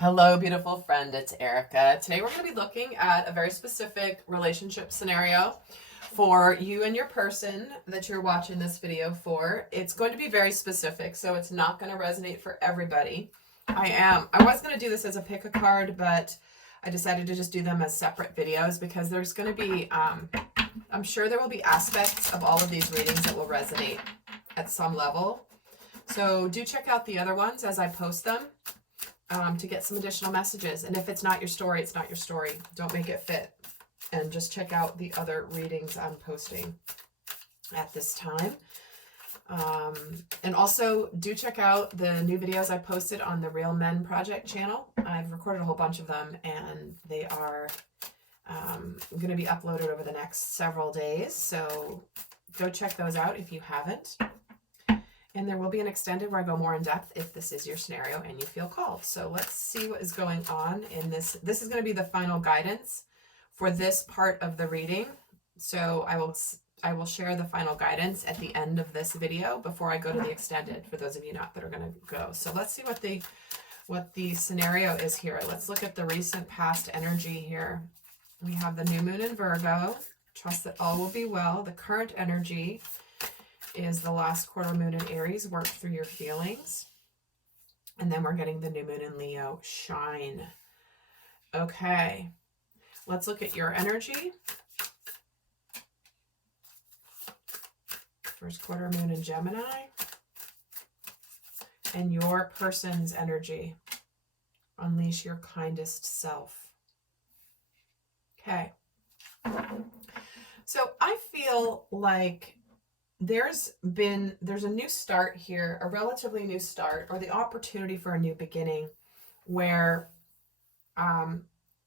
Hello, beautiful friend. It's Erica. Today we're going to be looking at a very specific relationship scenario for you and your person that you're watching this video for. It's going to be very specific, so it's not going to resonate for everybody. I was going to do this as a pick a card, but I decided to just do them as separate videos because there's going to be, I'm sure there will be aspects of all of these readings that will resonate at some level. So do check out the other ones as I post them. To get some additional messages. And if it's not your story, it's not your story. Don't make it fit. And just check out the other readings I'm posting at this time. And also do check out the new videos I posted on the Real Men Project channel. I've recorded a whole bunch of them and they are going to be uploaded over the next several days. So go check those out if you haven't. And there will be an extended where I go more in depth if this is your scenario and you feel called. So let's see what is going on in this. This is going to be the final guidance for this part of the reading. So I will share the final guidance at the end of this video before I go to the extended for those of you that are going to go. So let's see what the scenario is here. Let's look at the recent past energy here. We have the new moon in Virgo. Trust that all will be well. The current energy is the last quarter moon in Aries. Work through your feelings. And then we're getting the new moon in Leo. Shine. Okay. Let's look at your energy. First quarter moon in Gemini. And your person's energy. Unleash your kindest self. Okay. So I feel like there's a new start here, a relatively new start, or the opportunity for a new beginning where,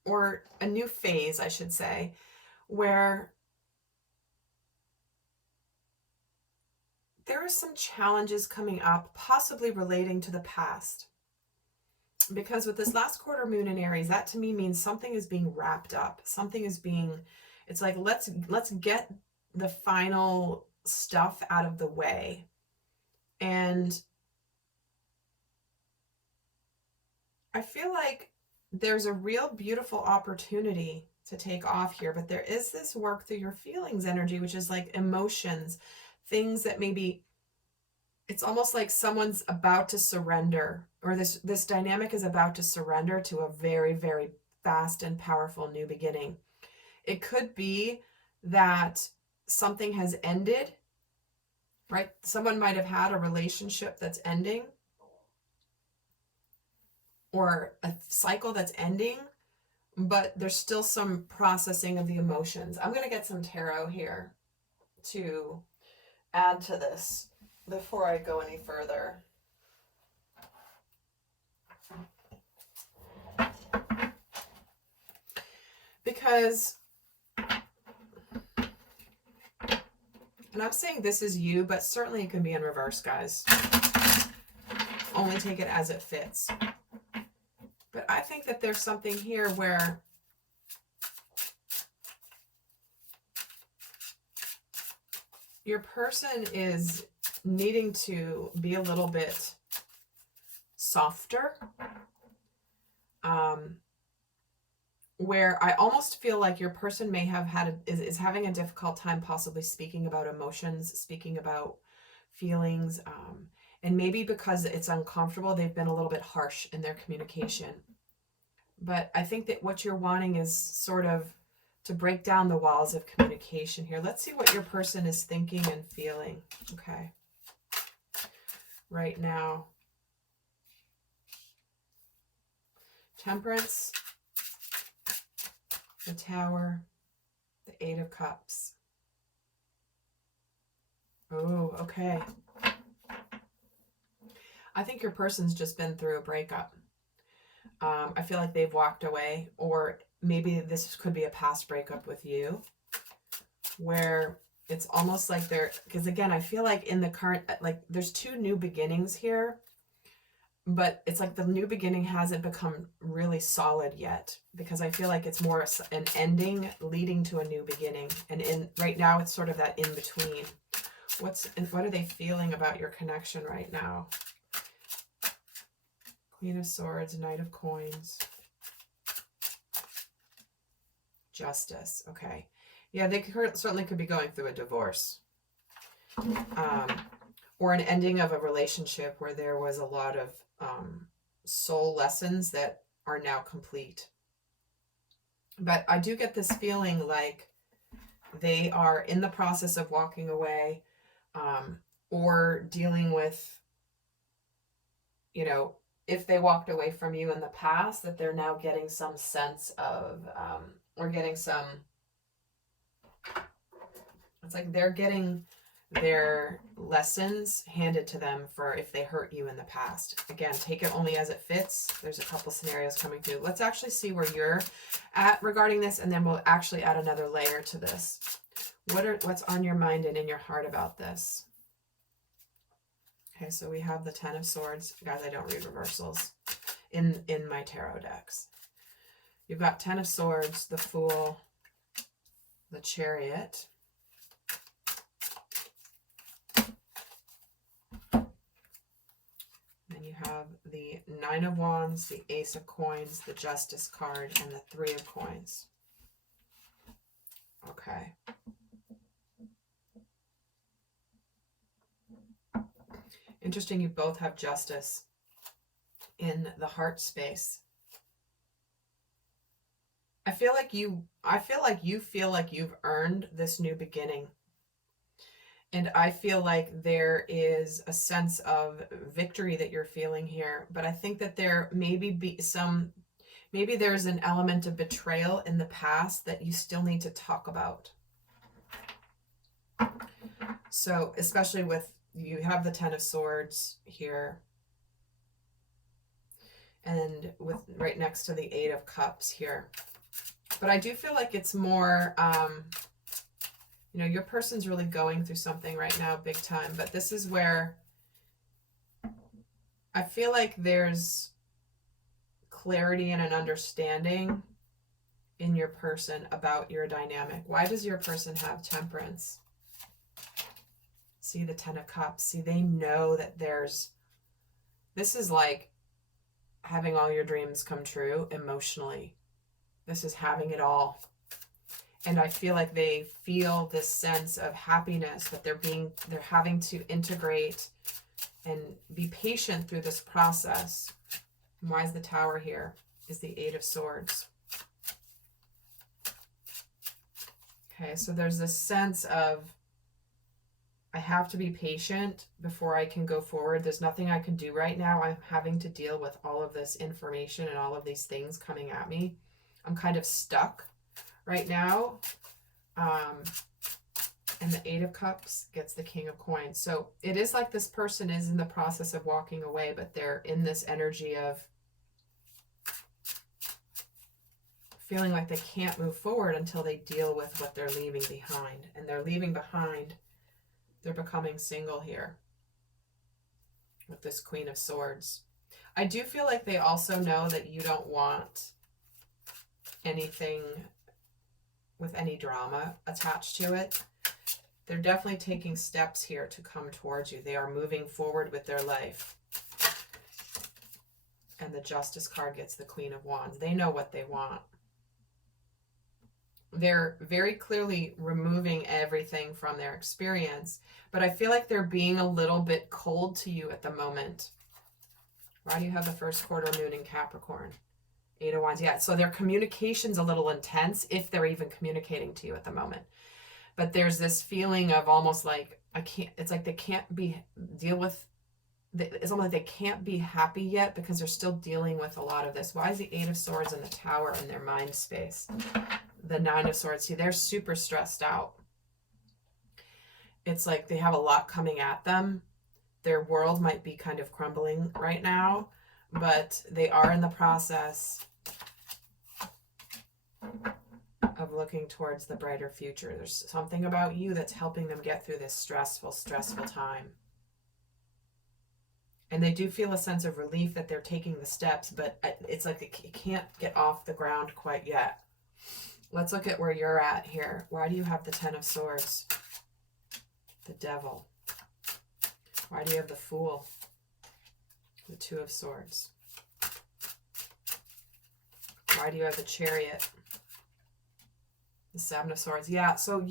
or a new phase, I should say, where there are some challenges coming up, possibly relating to the past. Because with this last quarter moon in Aries, that to me means something is being wrapped up. Something is being, it's like, let's get the final stuff out of the way. And I feel like there's a real beautiful opportunity to take off here, but there is this work through your feelings energy, which is like emotions, things that maybe it's almost like someone's about to surrender, or this dynamic is about to surrender to a very, very fast and powerful new beginning. It could be that something has ended, right? Someone might have had a relationship that's ending, or a cycle that's ending, but there's still some processing of the emotions. I'm going to get some tarot here to add to this before I go any further. Because, and I'm saying this is you, but certainly it can be in reverse, guys. Only take it as it fits. But I think that there's something here where your person is needing to be a little bit softer. Where I almost feel like your person may have had is having a difficult time possibly speaking about emotions, speaking about feelings, and maybe because it's uncomfortable, they've been a little bit harsh in their communication. But I think that what you're wanting is sort of to break down the walls of communication here. Let's see what your person is thinking and feeling. Okay. Right now. Temperance. The Tower, the Eight of Cups. Oh, okay. I think your person's just been through a breakup. I feel like they've walked away, or maybe this could be a past breakup with you, where it's almost like they're, because again, I feel like in the current, like there's two new beginnings here, but it's like the new beginning hasn't become really solid yet, because I feel like it's more an ending leading to a new beginning. And right now it's sort of that in between. What are they feeling about your connection right now? Queen of Swords, Knight of Coins. Justice. Okay. Yeah, they certainly could be going through a divorce. Or an ending of a relationship where there was a lot of soul lessons that are now complete. But I do get this feeling like they are in the process of walking away, or dealing with, you know, if they walked away from you in the past, that they're now getting some sense of, or getting some, it's like they're getting their lessons handed to them for if they hurt you in the past. Again, take it only as it fits. There's a couple scenarios coming through. Let's actually see where you're at regarding this, and then we'll actually add another layer to this. What's on your mind and in your heart about this? Okay, so we have the Ten of Swords. Guys, I don't read reversals in my tarot decks. You've got Ten of Swords, the Fool, the Chariot. Then you have the Nine of Wands, the Ace of Coins, the Justice card, and the Three of Coins. Okay. Interesting, you both have Justice in the heart space. I feel like you feel like you've earned this new beginning. And I feel like there is a sense of victory that you're feeling here. But I think that there maybe there's an element of betrayal in the past that you still need to talk about. So, especially with, you have the Ten of Swords here. And with right next to the Eight of Cups here. But I do feel like it's more, you know, your person's really going through something right now, big time. But this is where I feel like there's clarity and an understanding in your person about your dynamic. Why does your person have Temperance? See the Ten of Cups. See, they know that this is like having all your dreams come true emotionally. This is having it all. And I feel like they feel this sense of happiness, but they're having to integrate and be patient through this process. And why is the Tower here? Is the Eight of Swords. Okay, so there's this sense of, I have to be patient before I can go forward. There's nothing I can do right now. I'm having to deal with all of this information and all of these things coming at me. I'm kind of stuck right now. And the Eight of Cups gets the King of Coins. So it is like this person is in the process of walking away, but they're in this energy of feeling like they can't move forward until they deal with what they're leaving behind. And they're leaving behind, they're becoming single here with this Queen of Swords. I do feel like they also know that you don't want anything with any drama attached to it. They're definitely taking steps here to come towards you. They are moving forward with their life. And the Justice card gets the Queen of Wands. They know what they want. They're very clearly removing everything from their experience, but I feel like they're being a little bit cold to you at the moment. Why do you have the first quarter moon in Capricorn? Eight of Wands. Yeah, so their communication's a little intense if they're even communicating to you at the moment. But there's this feeling of almost like, it's like they can't it's almost like they can't be happy yet because they're still dealing with a lot of this. Why is the Eight of Swords and the Tower in their mind space? The Nine of Swords. See, they're super stressed out. It's like they have a lot coming at them. Their world might be kind of crumbling right now, but they are in the process of looking towards the brighter future. There's something about you that's helping them get through this stressful time. And they do feel a sense of relief that they're taking the steps, but it's like it can't get off the ground quite yet. Let's look at where you're at here. Why do you have the Ten of Swords? The Devil. Why do you have the Fool? The Two of Swords. Why do you have the Chariot? The Seven of Swords. Yeah, so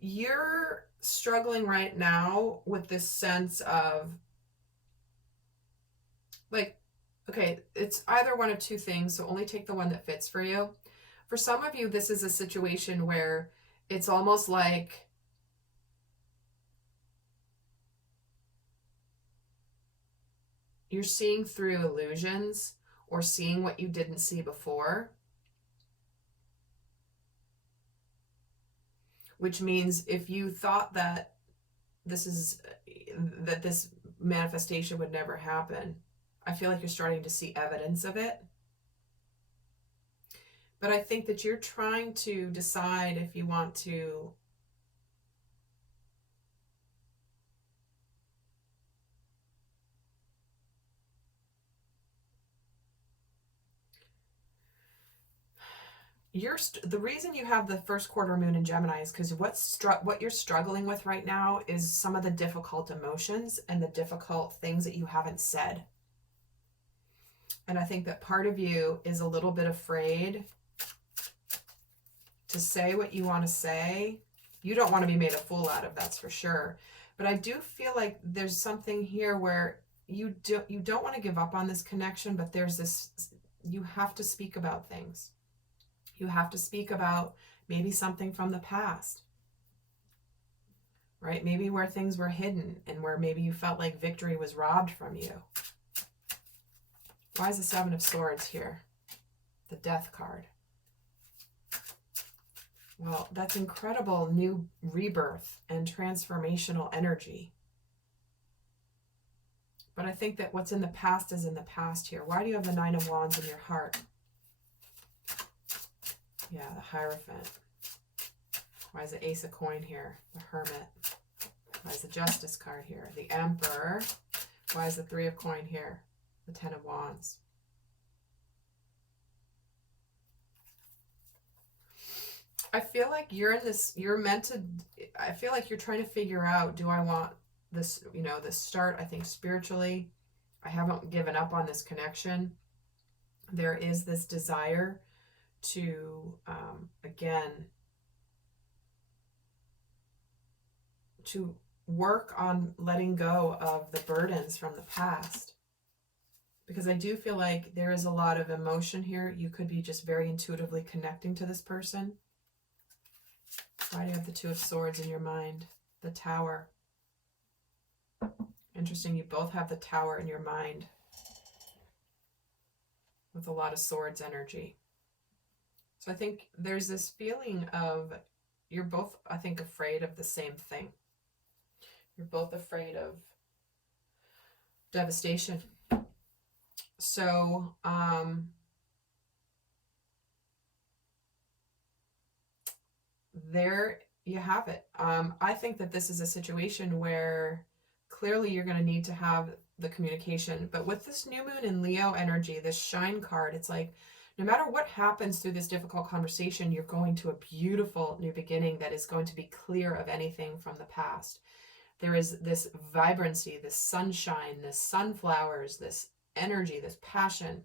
you're struggling right now with this sense of, like, okay, it's either one of two things, so only take the one that fits for you. For some of you, this is a situation where it's almost like you're seeing through illusions or seeing what you didn't see before. Which means if you thought that this manifestation would never happen, I feel like you're starting to see evidence of it. But I think that you're trying to decide if you want to the reason you have the first quarter moon in Gemini is because what you're struggling with right now is some of the difficult emotions and the difficult things that you haven't said. And I think that part of you is a little bit afraid to say what you want to say. You don't want to be made a fool out of, that's for sure. But I do feel like there's something here where you don't want to give up on this connection, but there's this, you have to speak about things. You have to speak about maybe something from the past, right? Maybe where things were hidden and where maybe you felt like victory was robbed from you. Why is the Seven of Swords here? The Death card. Well, that's incredible new rebirth and transformational energy. But I think that what's in the past is in the past here. Why do you have the Nine of Wands in your heart? Yeah, the Hierophant. Why is the Ace of Coin here? The Hermit. Why is the Justice card here? The Emperor. Why is the Three of Coin here? The Ten of Wands. I feel like you're in this, I feel like you're trying to figure out, do I want this, this start, I think spiritually, I haven't given up on this connection. There is this desire to, again, to work on letting go of the burdens from the past. Because I do feel like there is a lot of emotion here. You could be just very intuitively connecting to this person. Why do you have the Two of Swords in your mind? The Tower. Interesting, you both have the Tower in your mind. With a lot of swords energy. So I think there's this feeling of, you're both, I think, afraid of the same thing. You're both afraid of devastation. So, there you have it. I think that this is a situation where clearly you're going to need to have the communication. But with this new moon in Leo energy, this shine card, it's like, no matter what happens through this difficult conversation, you're going to a beautiful new beginning that is going to be clear of anything from the past. There is this vibrancy, this sunshine, this sunflowers, this energy, this passion.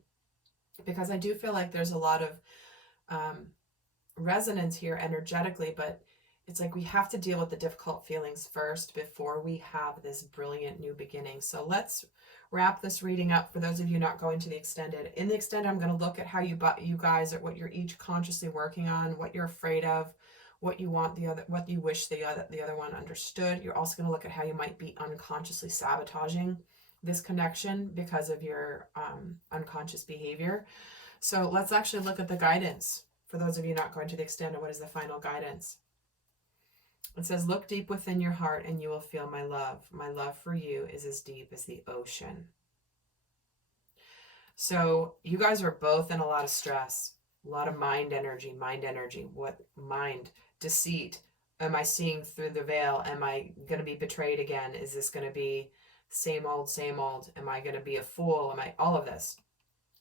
Because I do feel like there's a lot of resonance here energetically, but it's like we have to deal with the difficult feelings first before we have this brilliant new beginning. So let's wrap this reading up for those of you not going to the extended. In the extended, I'm going to look at how you guys are, what you're each consciously working on, what you're afraid of, what you want what you wish the other one understood. You're also going to look at how you might be unconsciously sabotaging this connection because of your unconscious behavior. So let's actually look at the guidance. For those of you not going to the extended, what is the final guidance? It says, look deep within your heart and you will feel my love. My love for you is as deep as the ocean. So you guys are both in a lot of stress, a lot of mind energy. What mind? Deceit. Am I seeing through the veil? Am I going to be betrayed again? Is this going to be same old, same old? Am I going to be a fool? All of this.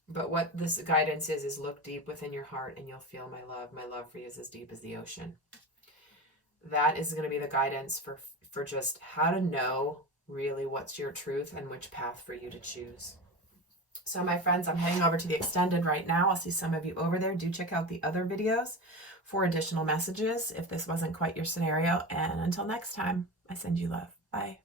But what this guidance is look deep within your heart and you'll feel my love. My love for you is as deep as the ocean. That is going to be the guidance for just how to know really what's your truth and which path for you to choose. So my friends, I'm heading over to the extended right now. I'll see some of you over there. Do check out the other videos for additional messages if this wasn't quite your scenario. And until next time, I send you love. Bye.